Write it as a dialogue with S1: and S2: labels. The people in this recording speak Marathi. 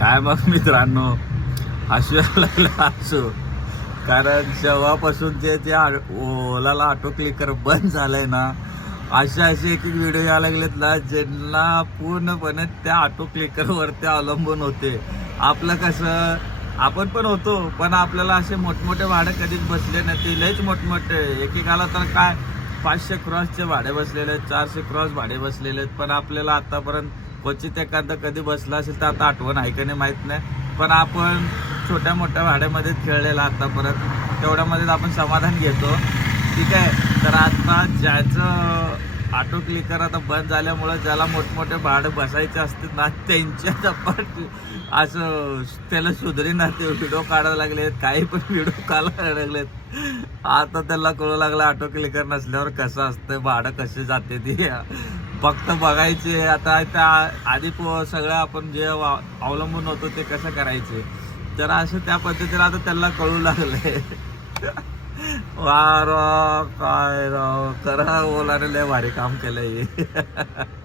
S1: काय मग मित्रांनो हसू लागलं हसू. कारण जेव्हापासून ते ते आ- ओलाला ऑटो क्लिकर बंद झालंय ना असे असे एक एक व्हिडिओ यायला लागलेत ना ज्यांना पूर्णपणे त्या ऑटो क्लिकरवरती अवलंबून होते. आपलं कसं आपण पण होतो पण आपल्याला असे मोठमोठे भाडे कधीच बसले नाही. ते लयच मोठमोठे. एकेकाला तर काय पाचशे क्रॉसचे भाडे बसलेले आहेत चारशे क्रॉस भाडे बसलेले आहेत पण आपल्याला आतापर्यंत क्वचित एखादं कधी बसला असेल तर आता आठवण आहे का नाही नाही. पण आपण छोट्या मोठ्या भाड्यामध्ये खेळलेला आत्तापर्यंत तेवढ्यामध्येच आपण समाधान घेतो. ठीक आहे? तर आता ज्याचं ऑटो क्लिकर आता बंद झाल्यामुळं ज्याला मोठमोठे भाडं बसायचे असतील ना त्यांच्या चपाट असं त्याला सुधरीना ते व्हिडिओ काढायला लागलेत. काही पण व्हिडिओ काढायला लागलेत. आता त्याला कळू लागला ऑटो क्लिकर नसल्यावर कसं असतं भाडं कसे जाते ते. फक्त बघायचे आता त्या आधी सगळं आपण जे अवलंबून होतो ते कसं करायचे? तर असं त्या पद्धतीने आता त्यांना कळू लागले. वा र काय र खरं बोलायला लय भारी काम केलंय